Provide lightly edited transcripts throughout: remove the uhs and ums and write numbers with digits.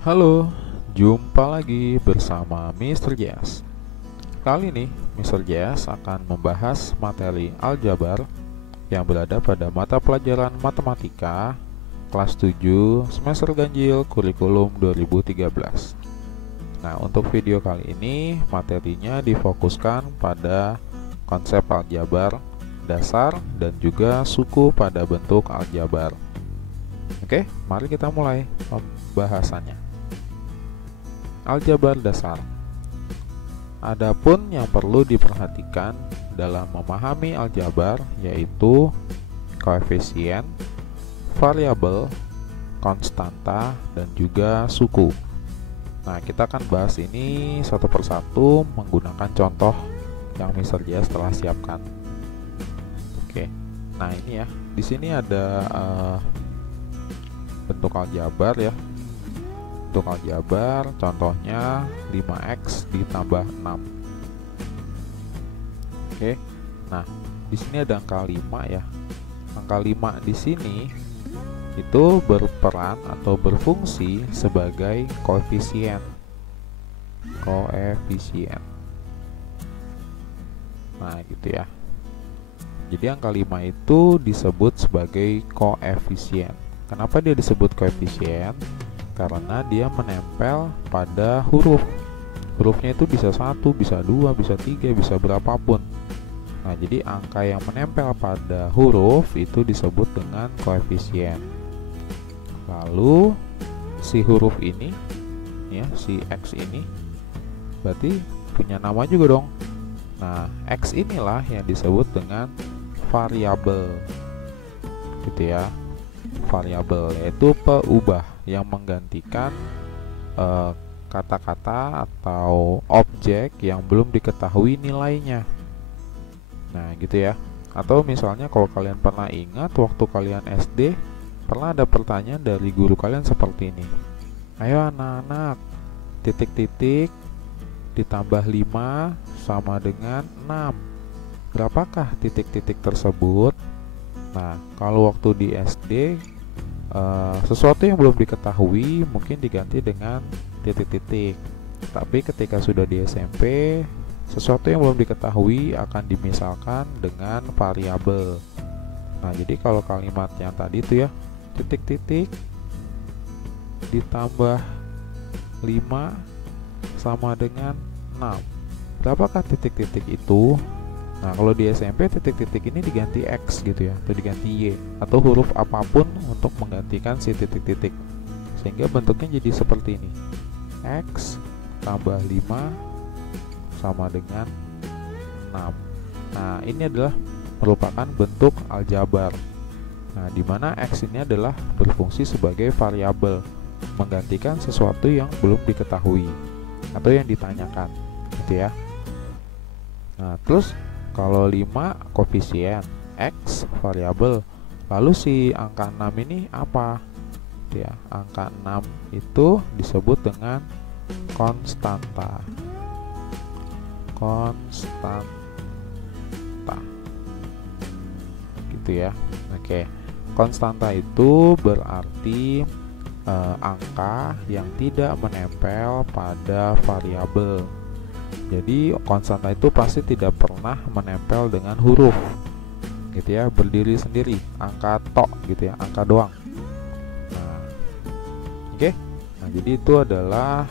Halo, jumpa lagi bersama Mr. Jazz. Kali ini Mr. Jazz akan membahas materi aljabar yang berada pada mata pelajaran matematika kelas 7 semester ganjil kurikulum 2013. Nah, untuk video kali ini materinya difokuskan pada konsep aljabar dasar dan juga suku pada bentuk aljabar. Oke, mari kita mulai pembahasannya. Aljabar dasar. Adapun yang perlu diperhatikan dalam memahami aljabar yaitu koefisien, variabel, konstanta, dan juga suku. Nah, kita akan bahas ini satu persatu menggunakan contoh yang Mr. Jazz telah siapkan. Oke, nah ini ya, di sini ada bentuk aljabar ya. Bentuk aljabar contohnya 5x ditambah 6. Oke. Nah, di sini ada angka 5 ya. Angka 5 di sini itu berperan atau berfungsi sebagai koefisien. Koefisien. Nah, gitu ya. Jadi angka 5 itu disebut sebagai koefisien. Kenapa dia disebut koefisien? Karena dia menempel pada huruf. Hurufnya itu bisa 1, bisa 2, bisa 3, bisa berapapun. Nah, jadi angka yang menempel pada huruf itu disebut dengan koefisien. Lalu si huruf ini ya, si X ini berarti punya nama juga dong. Nah, X inilah yang disebut dengan variabel. Gitu ya. Variabel yaitu peubah yang menggantikan kata-kata atau objek yang belum diketahui nilainya. Nah, gitu ya. Atau misalnya kalau kalian pernah ingat waktu kalian SD, pernah ada pertanyaan dari guru kalian seperti ini. Ayo anak-anak, titik-titik ditambah 5 sama dengan 6. Berapakah titik-titik tersebut? Nah, kalau waktu di SD sesuatu yang belum diketahui mungkin diganti dengan titik-titik. Tapi ketika sudah di SMP, sesuatu yang belum diketahui akan dimisalkan dengan variabel. Nah, jadi kalau kalimat yang tadi itu ya, titik-titik ditambah 5 sama dengan 6. Berapakah titik-titik itu? Nah, kalau di SMP titik-titik ini diganti X gitu ya, atau diganti Y, atau huruf apapun untuk menggantikan si titik-titik. Sehingga bentuknya jadi seperti ini. X tambah 5 sama dengan 6. Nah, ini adalah merupakan bentuk aljabar. Nah, di mana X ini adalah berfungsi sebagai variabel, menggantikan sesuatu yang belum diketahui atau yang ditanyakan, gitu ya. Nah, terus kalau 5 koefisien, X variabel, lalu si angka 6 ini apa? Ya, angka 6 itu disebut dengan konstanta. Konstanta. Gitu ya. Oke. Konstanta itu berarti angka yang tidak menempel pada variabel. Jadi konstanta itu pasti tidak pernah menempel dengan huruf, gitu ya, berdiri sendiri, angka tok gitu ya, angka doang. Nah, oke. Nah, jadi itu adalah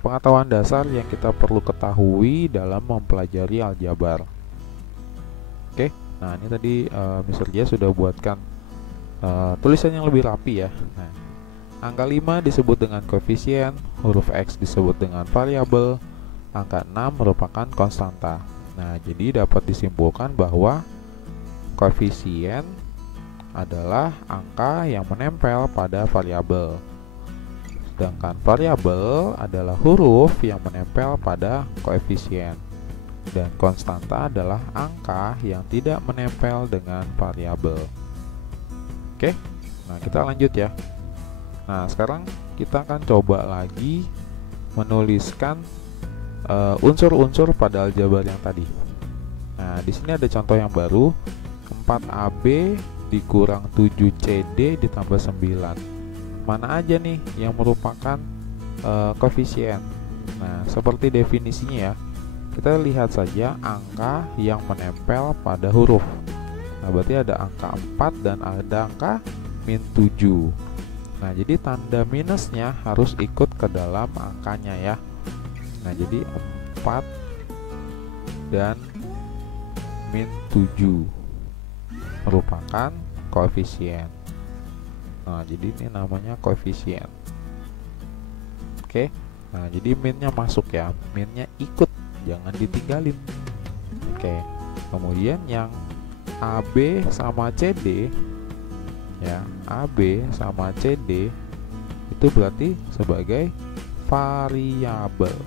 pengetahuan dasar yang kita perlu ketahui dalam mempelajari aljabar. Oke. Nah, ini tadi Mr. J sudah buatkan tulisan yang lebih rapi ya. Nah, angka 5 disebut dengan koefisien, huruf X disebut dengan variabel, angka 6 merupakan konstanta. Nah, jadi dapat disimpulkan bahwa koefisien adalah angka yang menempel pada variabel. Sedangkan variabel adalah huruf yang menempel pada koefisien. Dan konstanta adalah angka yang tidak menempel dengan variabel. Oke, nah kita lanjut ya. Nah, sekarang kita akan coba lagi menuliskan unsur-unsur pada aljabar yang tadi. Nah, di sini ada contoh yang baru, 4AB dikurang 7CD ditambah 9. mana aja nih yang merupakan koefisien. Nah, seperti definisinya ya, kita lihat saja angka yang menempel pada huruf. Nah, berarti ada angka 4 dan ada angka -7. Nah, jadi tanda minusnya harus ikut ke dalam angkanya ya. Nah, jadi 4 dan -7 merupakan koefisien. Nah, jadi ini namanya koefisien. Oke. Nah, jadi minnya masuk ya. Minnya ikut, jangan ditinggalin. Oke. Kemudian yang AB sama CD ya, AB sama CD itu berarti sebagai variabel.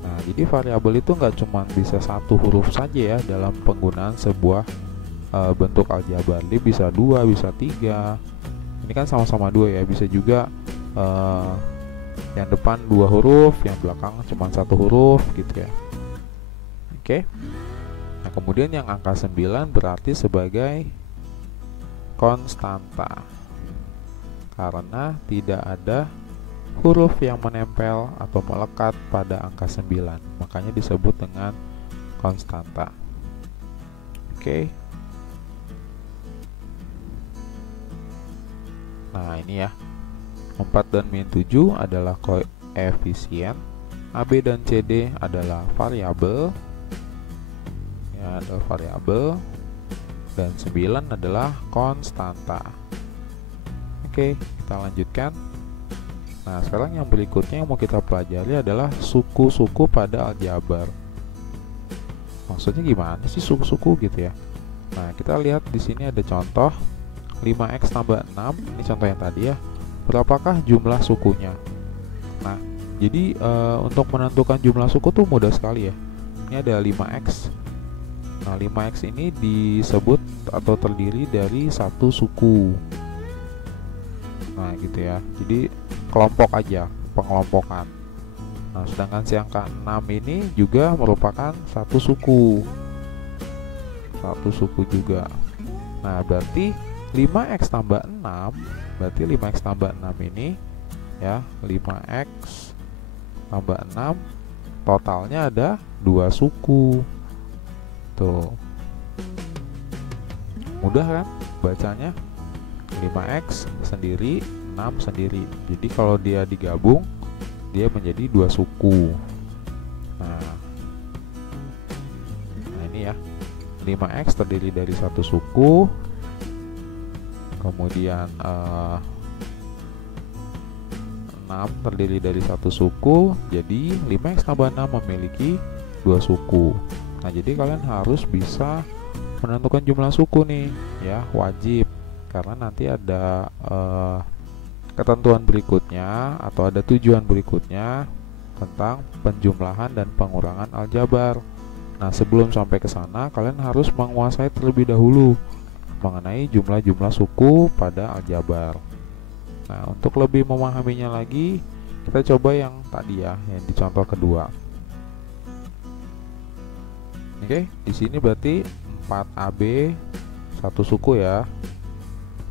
Nah, jadi variabel itu nggak cuma bisa satu huruf saja ya dalam penggunaan sebuah bentuk aljabar. Dia bisa 2, bisa 3. Ini kan sama-sama 2 ya, bisa juga yang depan 2 huruf, yang belakang cuma 1 huruf gitu ya. Oke. Nah, kemudian yang angka 9 berarti sebagai konstanta karena tidak ada huruf yang menempel atau melekat pada angka 9, makanya disebut dengan konstanta. Oke. Nah, ini ya, 4 dan -7 adalah koefisien, AB dan CD adalah variabel ya, adalah variabel, dan 9 adalah konstanta. Oke, kita lanjutkan. Nah, sekarang yang berikutnya yang mau kita pelajari adalah suku-suku pada aljabar. Maksudnya gimana sih suku-suku gitu ya? Nah, kita lihat di sini ada contoh 5x tambah 6, ini contoh yang tadi ya. Berapakah jumlah sukunya? Nah, jadi untuk menentukan jumlah suku tuh mudah sekali ya. Ini ada 5x. Nah, 5x ini disebut atau terdiri dari satu suku. Nah, gitu ya. Jadi kelompok aja, pengelompokan. Nah, sedangkan si angka 6 ini juga merupakan satu suku. Satu suku juga. Nah, berarti 5x tambah 6, berarti 5x tambah 6 ini ya, 5x tambah 6 totalnya ada 2 suku. Tuh, mudah kan bacanya? 5x sendiri, 6 sendiri. Jadi kalau dia digabung, dia menjadi 2 suku. Nah, ini ya, 5x terdiri dari satu suku. Kemudian 6 terdiri dari satu suku. Jadi 5x tambah 6 memiliki 2 suku. Nah, jadi kalian harus bisa menentukan jumlah suku nih ya, wajib, karena nanti ada ketentuan berikutnya atau ada tujuan berikutnya tentang penjumlahan dan pengurangan aljabar. Nah, sebelum sampai ke sana kalian harus menguasai terlebih dahulu mengenai jumlah-jumlah suku pada aljabar. Nah, untuk lebih memahaminya lagi, kita coba yang tadi ya, yang di contoh kedua. Oke, di sini berarti 4AB satu suku ya.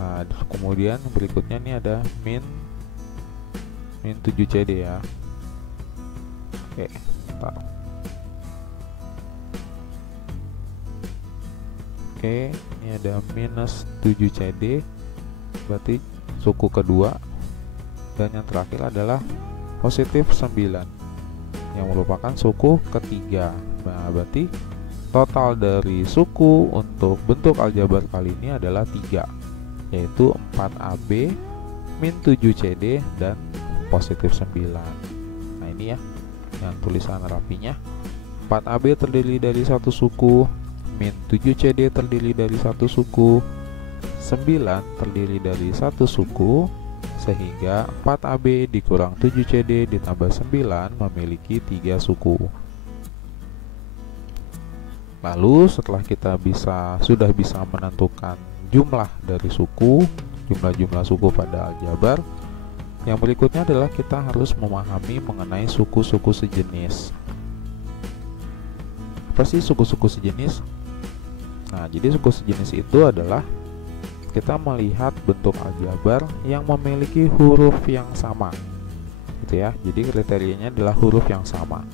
Nah, kemudian berikutnya nih ada -7CD ya. Oke, bentar. Oke, ini ada -7CD, berarti suku kedua. Dan yang terakhir adalah +9 yang merupakan suku ketiga. Nah, berarti total dari suku untuk bentuk aljabar kali ini adalah 3, yaitu 4AB, -7CD, dan +9. Nah, ini ya yang tulisan rapinya. 4AB terdiri dari satu suku, -7CD terdiri dari satu suku, 9 terdiri dari satu suku, sehingga 4AB dikurang 7CD ditambah 9 memiliki 3 suku. Lalu setelah kita sudah bisa menentukan jumlah dari suku, jumlah-jumlah suku pada aljabar, yang berikutnya adalah kita harus memahami mengenai suku-suku sejenis. Apa sih suku-suku sejenis? Nah, jadi suku sejenis itu adalah kita melihat bentuk aljabar yang memiliki huruf yang sama, gitu ya. Jadi kriterianya adalah huruf yang sama.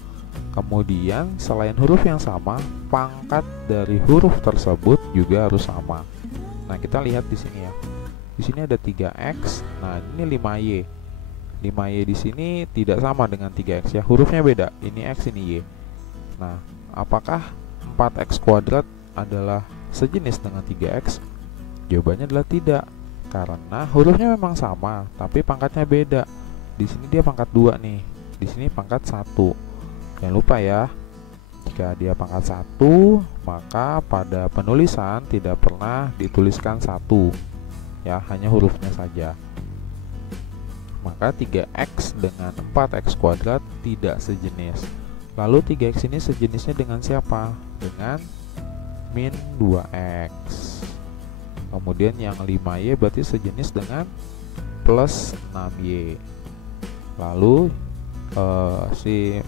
Kemudian selain huruf yang sama, pangkat dari huruf tersebut juga harus sama. Nah, kita lihat di sini ya. Di sini ada 3x. Nah, ini 5y. 5y di sini tidak sama dengan 3x ya. Hurufnya beda. Ini x, ini y. Nah, apakah 4x kuadrat adalah sejenis dengan 3x? Jawabannya adalah tidak, karena hurufnya memang sama, tapi pangkatnya beda. Di sini dia pangkat 2 nih, di sini pangkat 1. Jangan lupa ya, jika dia pangkat 1, maka pada penulisan tidak pernah dituliskan 1 ya, hanya hurufnya saja. Maka 3x dengan 4x kuadrat tidak sejenis. Lalu 3x ini sejenisnya dengan siapa? Dengan min 2x. Kemudian yang 5y berarti sejenis dengan plus 6y. Lalu si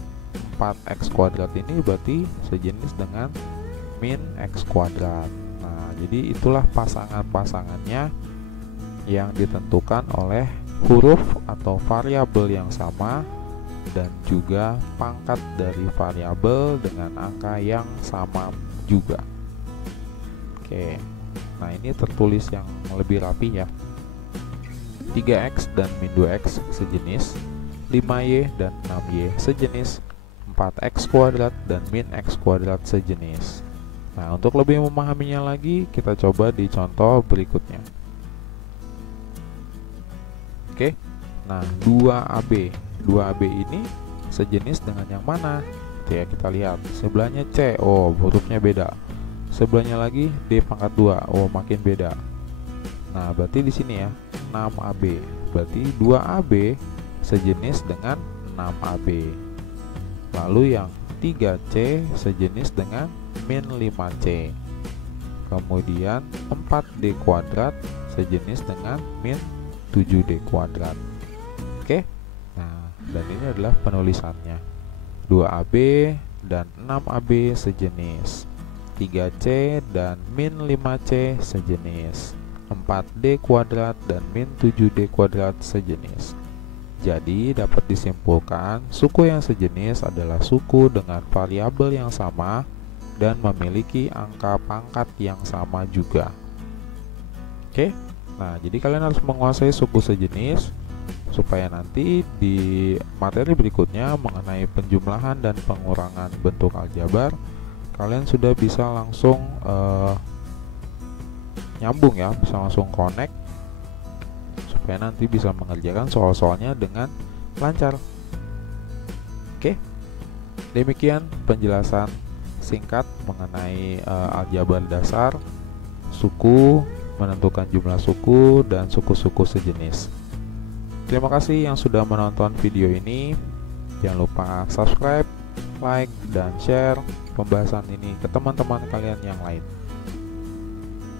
4x kuadrat ini berarti sejenis dengan min x kuadrat. Nah, jadi itulah pasangan-pasangannya yang ditentukan oleh huruf atau variabel yang sama dan juga pangkat dari variabel dengan angka yang sama juga. Oke. Nah, ini tertulis yang lebih rapi ya. 3x dan min 2x sejenis, 5y dan 6y sejenis, 4x kuadrat dan min x kuadrat sejenis. Nah, untuk lebih memahaminya lagi, kita coba di contoh berikutnya. Oke. Nah, 2AB. 2AB ini sejenis dengan yang mana? Oke, kita lihat. Sebelahnya C. Oh, hurufnya beda. Sebelahnya lagi D pangkat 2. Oh, makin beda. Nah, berarti di sini ya 6AB. Berarti 2AB sejenis dengan 6AB. Lalu yang 3C sejenis dengan min 5C. Kemudian 4D kuadrat sejenis dengan min 7D kuadrat. Oke. Nah, dan ini adalah penulisannya. 2AB dan 6AB sejenis. 3C dan min 5C sejenis, 4D kuadrat dan min 7D kuadrat sejenis. Jadi dapat disimpulkan suku yang sejenis adalah suku dengan variabel yang sama dan memiliki angka pangkat yang sama juga. Oke, nah jadi kalian harus menguasai suku sejenis supaya nanti di materi berikutnya mengenai penjumlahan dan pengurangan bentuk aljabar kalian sudah bisa langsung nyambung ya, bisa langsung connect supaya nanti bisa mengerjakan soal-soalnya dengan lancar. Oke, demikian penjelasan singkat mengenai aljabar dasar, suku, menentukan jumlah suku, dan suku-suku sejenis. Terima kasih yang sudah menonton video ini. Jangan lupa subscribe, like, dan share pembahasan ini ke teman-teman kalian yang lain.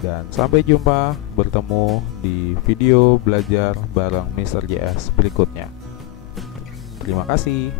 Dan sampai jumpa, bertemu di video belajar bareng Mr. JS berikutnya. Terima kasih.